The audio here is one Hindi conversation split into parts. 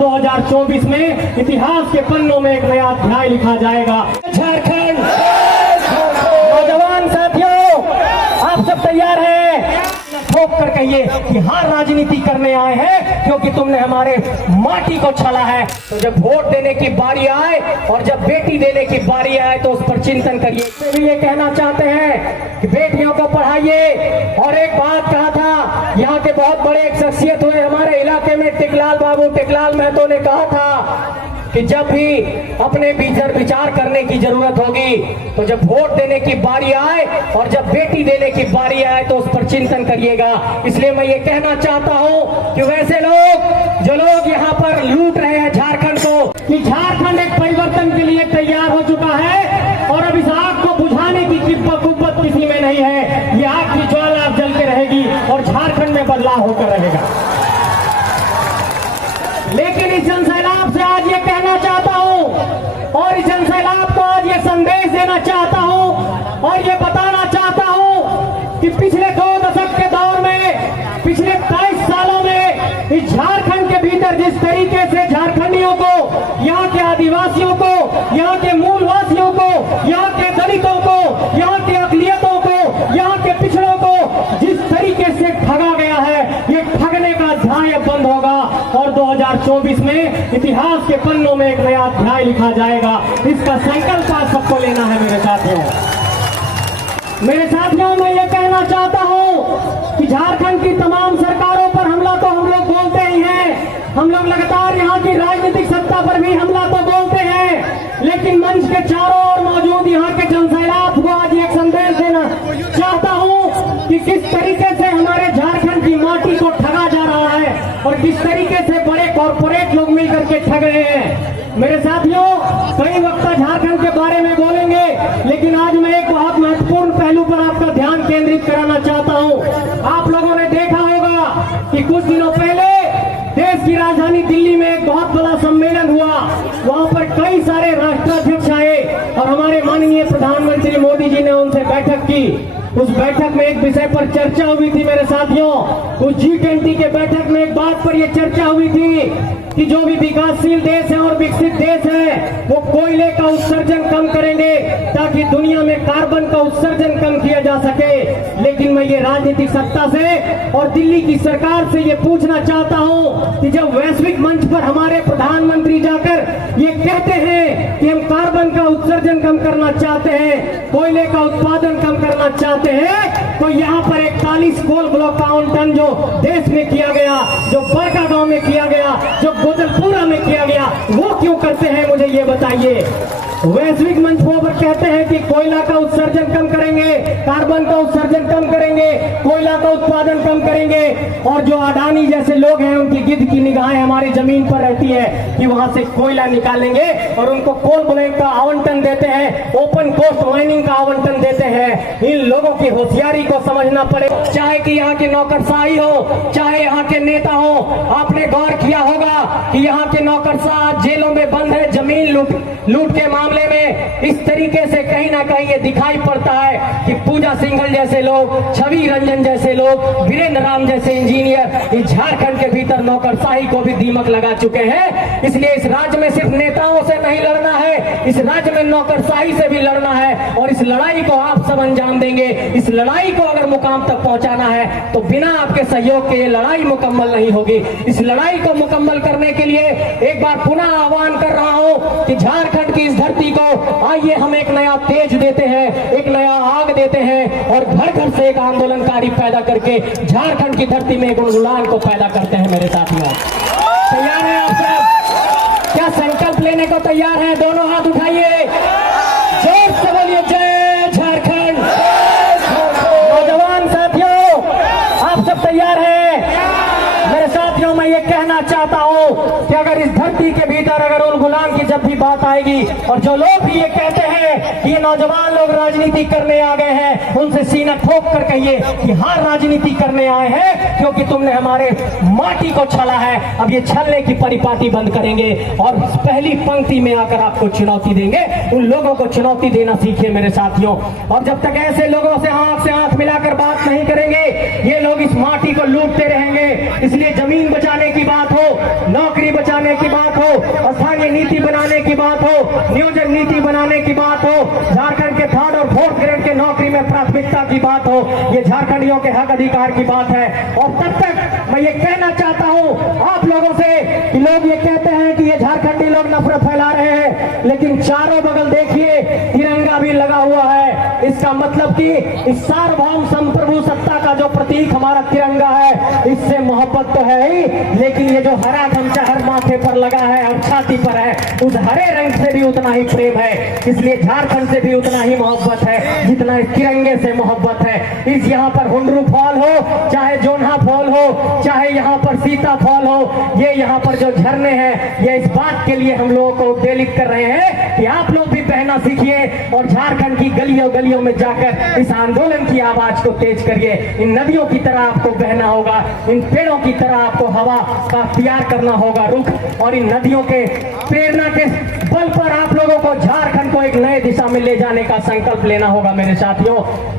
2024 में इतिहास के पन्नों में एक नया अध्याय लिखा जाएगा। झारखंड नौजवान साथियों, आप सब तैयार हैं? ठोक कर कहिए कि हाँ, राजनीति करने आए हैं क्योंकि तुमने हमारे माटी को छला है। तो जब वोट देने की बारी आए और जब बेटी देने की बारी आए तो उस पर चिंतन करिए। तो भी ये कहना चाहते हैं कि बेटियों को पढ़ाइए। और एक बात कहा था, यहाँ के बहुत बड़े एक शख्सियत हुए हमारे इलाके में, टिकलाल बाबू, टिकलाल महतो ने कहा था कि जब भी अपने भीतर विचार करने की जरूरत होगी तो जब वोट देने की बारी आए और जब बेटी देने की बारी आए तो उस पर चिंतन करिएगा। इसलिए मैं ये कहना चाहता हूं कि वैसे लोग जो लोग यहाँ पर लूट रहे हैं झारखंड को, कि झारखंड एक परिवर्तन के लिए तैयार हो चुका है और अब इस आग को बुझाने की कुव्वत किसी में नहीं है। ये आग की ज्वाला जल के रहेगी और झारखंड में बदलाव होकर रहेगा। लेकिन इस जनसैलाब से आज ये कहना चाहता हूं और इस जनसैलाब को आज ये संदेश देना चाहता हूं और ये बताना चाहता हूं कि पिछले 2 दशक के दौर में, पिछले 23 सालों में इस झारखंड के भीतर जिस तरीके से झारखंडियों को, यहाँ के आदिवासियों को, यहाँ के मूलवासियों को, यहाँ के दलितों को, यहाँ के अकलियतों को, यहाँ के पिछड़ों को जिस तरीके से ठगा गया है, ये ठगने का अध्याय बंद होगा और 2024 में इतिहास के पन्नों में एक नया अध्याय लिखा जाएगा। इसका संकल्प आज सबको लेना है मेरे साथियों। मेरे साथियों, मैं ये कहना चाहता हूं कि झारखंड की तमाम सरकारों पर हमला तो हम लोग बोलते ही हैं, हम लोग लगातार यहाँ की राजनीतिक सत्ता पर भी हमला तो बोलते हैं, लेकिन मंच के चारों ओर मौजूद यहाँ के जनसैलाब को आज एक संदेश देना चाहता हूँ कि किस तरीके से हमारे झारखंड की माटी को ठगा जा रहा है और किस तरीके से बड़े कॉर्पोरेट लोग मिलकर के ठग रहे हैं। मेरे साथियों, कई वक्त झारखंड के बारे में बोलेंगे, लेकिन आज मैं एक बहुत महत्वपूर्ण पहलू पर आपका ध्यान केंद्रित कराना चाहता हूं। आप लोगों ने देखा होगा कि कुछ दिनों पहले देश की राजधानी दिल्ली में एक बहुत बड़ा सम्मेलन हुआ। वहां पर कई सारे राष्ट्राध्यक्ष आए और हमारे माननीय प्रधानमंत्री मोदी जी ने उनसे बैठक की। उस बैठक में एक विषय पर चर्चा हुई थी मेरे साथियों। उस G20 के बैठक में एक बात पर यह चर्चा हुई थी कि जो भी विकासशील देश है और विकसित देश है वो कोयले का उत्सर्जन कम करेंगे ताकि दुनिया में कार्बन का उत्सर्जन कम किया जा सके। लेकिन मैं ये राजनीतिक सत्ता से और दिल्ली की सरकार से ये पूछना चाहता हूं कि जब वैश्विक मंच पर हमारे प्रधानमंत्री जाकर ये कहते हैं कि हम कार्बन का उत्सर्जन कम करना चाहते हैं, कोयले का उत्पादन कम करना चाहते हैं, तो यहाँ पर 41 कोल ब्लॉक काउंटन जो देश में किया गया, जो बड़कागांव में किया गया, जो गोदलपुरा में किया गया, वो क्यों करते हैं, मुझे ये बताइए। वैश्विक मंच पर कहते हैं कि कोयला का उत्सर्जन कम करेंगे, कार्बन का उत्सर्जन कम करेंगे, कोयला का उत्पादन कम करेंगे, और जो अडानी जैसे लोग हैं उनकी गिद्ध की निगाहें हमारी जमीन पर रहती है कि वहां से कोयला निकालेंगे और उनको कोल ब्लॉक का आवंटन देते हैं, ओपन कोस्ट माइनिंग का आवंटन देते हैं। इन लोगों की होशियारी को समझना पड़े। चाहे कि यहाँ के नौकरशाही हो, चाहे यहाँ के नेता हो, आपने गौर किया होगा कि यहाँ के नौकरशाह जेलों में बंद है जमीन लूट के मामले में। इस तरीके से कहीं ना कहीं ये दिखाई पड़ता है कि पूजा सिंघल जैसे लोग, छवि रंजन जैसे लोग, वीरेंद्र राम जैसे इंजीनियर इस झारखंड के भीतर नौकरशाही को भी दीमक लगा चुके हैं। इसलिए इस राज्य में सिर्फ नेताओं से नहीं लड़ना है, इस राज्य में नौकरशाही से भी लड़ना है और इस लड़ाई को आप सब अंजाम देंगे। इस लड़ाई को अगर मुकाम तक पहुंचाना है तो बिना आपके सहयोग के ये लड़ाई मुकम्मल नहीं होगी। इस लड़ाई को मुकम्मल करने के लिए एक बार पुनः आह्वान कर रहा हूं कि झारखंड की इस धरती को आइए हम एक नया तेज देते हैं, एक नया आग देते हैं और घर घर से एक आंदोलनकारी पैदा करके झारखंड की धरती में एक उड़ान को पैदा करते हैं। मेरे साथियों, तैयार हैं आप सब? क्या संकल्प लेने को तैयार हैं? दोनों हाथ उठाइए, जोर से बोलिए जय झारखंड। नौजवान साथियों, आप सब तैयार हैं? मेरे साथियों, मैं ये कहना चाहता हूं कि अगर इस धरती के भीतर अगर उन गुलाम की जब भी बात आएगी और जो लोग भी ये कहते हैं कि ये नौजवान लोग राजनीति करने आ गए हैं, उनसे सीना ठोक कर कहिए कि हाँ, राजनीति करने आए हैं क्योंकि तुमने हमारे माटी को छला है। अब ये छलने की परिपाटी बंद करेंगे और पहली पंक्ति में आकर आपको चुनौती देंगे। उन लोगों को चुनौती देना सीखिए मेरे साथियों। और जब तक ऐसे लोगों से हाथ मिलाकर बात नहीं करेंगे, ये लोग इस माटी को लूटते रहेंगे। इसलिए जमीन बचाने की बात हो, नौकरी नौकरी बचाने की बात हो, स्थानीय नीति बनाने की बात हो, नियोजन नीति बनाने की बात हो, झारखंड के 3rd और 4th ग्रेड के नौकरी में प्राथमिकता की बात हो, ये झारखंडियों के हक अधिकार की बात है। और तब तक मैं ये कहना चाहता हूं आप लोगों से कि लोग ये कहते हैं कि ये झारखंडी लोग नफरत फैला रहे हैं, लेकिन चारों बगल देखिए तिरंगा भी लगा हुआ है। इसका मतलब कि इस सार्वभौम संप्रभु सत्ता का जो प्रतीक हमारा तिरंगा है, इससे मोहब्बत तो है ही, लेकिन ये जो हरा गमछा हर माथे पर लगा है और छाती पर है, उस हरे रंग से भी उतना ही प्रेम है। इसलिए झारखंड से भी उतना ही मोहब्बत है जितना इस तिरंगे से मोहब्बत है। इस यहाँ पर हुंडरू फॉल हो, चाहे जोन्हा फॉल हो, चाहे यहाँ पर सीता फॉल हो, ये यहाँ पर जो झरने हैं, ये इस बात के लिए हम लोगों को उद्वेलित कर रहे हैं कि आप लोग भी बहना सीखिए और झारखंड की गलियों गलियों में जाकर इस आंदोलन की आवाज को तेज करिए। इन नदियों की तरह आपको बहना होगा, इन पेड़ों की तरह आपको हवा का तैयार करना होगा रुख, और इन नदियों के प्रेरणा के बल पर आप लोगों को झारखंड को एक नए दिशा में ले जाने का संकल्प लेना होगा। मेरे साथियों,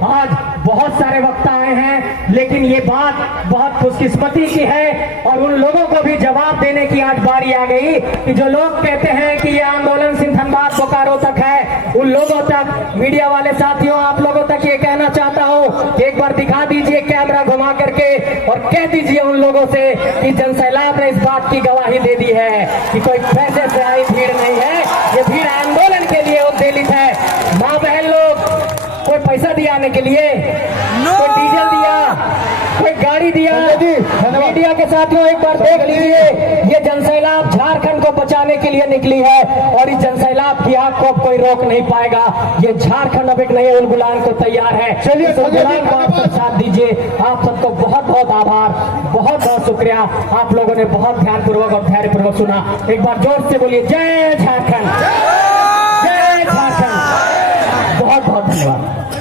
आज बहुत सारे वक्ता आए हैं, लेकिन ये बात बहुत खुशकिस्मती की है और उन लोगों को भी जवाब देने की आज बारी आ गई कि जो लोग कहते हैं कि ये आंदोलन सिंथनबाद बोकारो तक है, उन लोगों तक, मीडिया वाले साथियों, आप लोगों तक ये कहना चाहता हूं कि एक बार दिखा दीजिए कैमरा घुमा करके और कह दीजिए उन लोगों से कि जनसैलाब ने इस बात की गवाही दे दी है कि कोई पैसे से आई भीड़ नहीं है, ये भीड़ आंदोलन के लिए उद्वेलित है। माँ बहन लोग, कोई पैसा दिया आने के लिए, कोई डीजल दिया, कोई गाड़ी दिया? मीडिया के साथियों एक बार देख लीजिए, ये जनसैलाब झारखंड को बचाने के लिए निकली है और इस जनसैलाब की आग को अब कोई रोक नहीं पाएगा। ये झारखंड अब एक नए उलगुलान को तैयार है। चलिए उलगुलान को आप सब साथ दीजिए। आप सबको बहुत बहुत आभार, बहुत बहुत शुक्रिया। आप लोगों ने बहुत ध्यानपूर्वक और धैर्यपूर्वक सुना। एक बार जोर से बोलिए जय झारखंड, जय झारखंड। बहुत बहुत धन्यवाद।